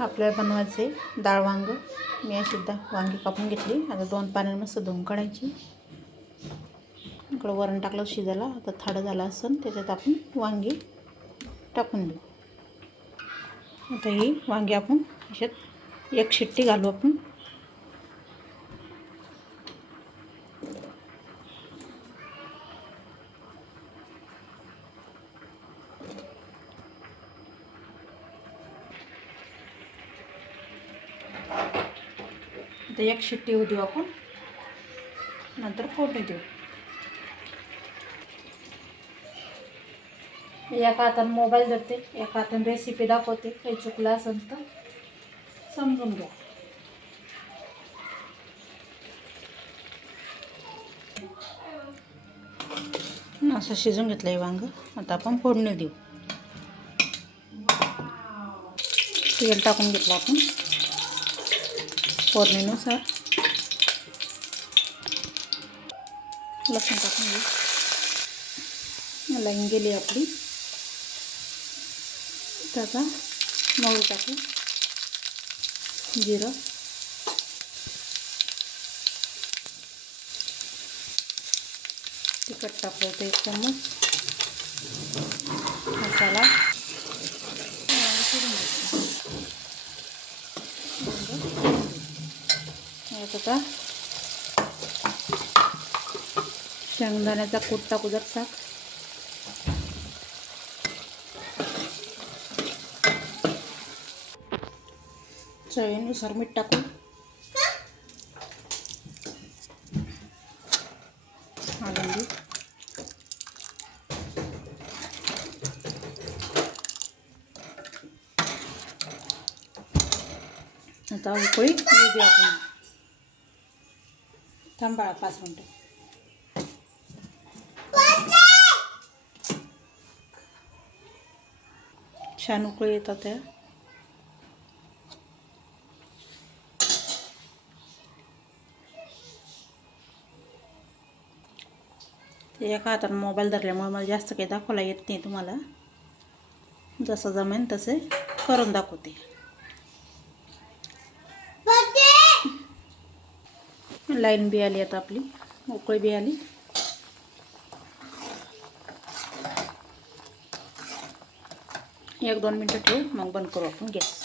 आपल्याला बनवायचे डाळ वांग. मी अशी वांगी कापून घेतली. आता दोन पाण्याने मस्त धुवून काढायची. इकडं वरण टाकलं शिजायला. आता थाडं झालं असेल त्याच्यात आपण वांगी टाकून देऊ. आता ही वांगी आपण अशात एक शिट्टी घालू आपण. तर एक शिट्टी होऊ देऊ आपण. नंतर फोडणी देऊ. एका हातानं मोबाईल धरते एका हातानं रेसिपी दाखवते काही चुकलं असेल तर समजून घ्या. असं शिजून घेतलं आहे वांग. आता आपण फोडणी देऊ. तेल टाकून घेतलं आपण. फोडणीनुसार लसूण टाकून घेऊ लाईन गेली आपली तर आता मोहरी टाकू जिरं तिखट टाकू होतं एक चम्मच आता शेंगदाण्याचा कूट टाकू जर साक चवीनुसार मीठ टाकू. आलंदी आता उकळी आपण. थांबा पाच मिनटं. छान उकळी येतात त्या. एका हातात मोबाईल धरल्यामुळे मला जास्त काही दाखवला येत नाही तुम्हाला. जसं जमेन तसे करून दाखवते. लाईन बी आली आता आपली मोकळी बी आली एक दोन मिनटं ठेवू मग बंद करू आपण गॅस.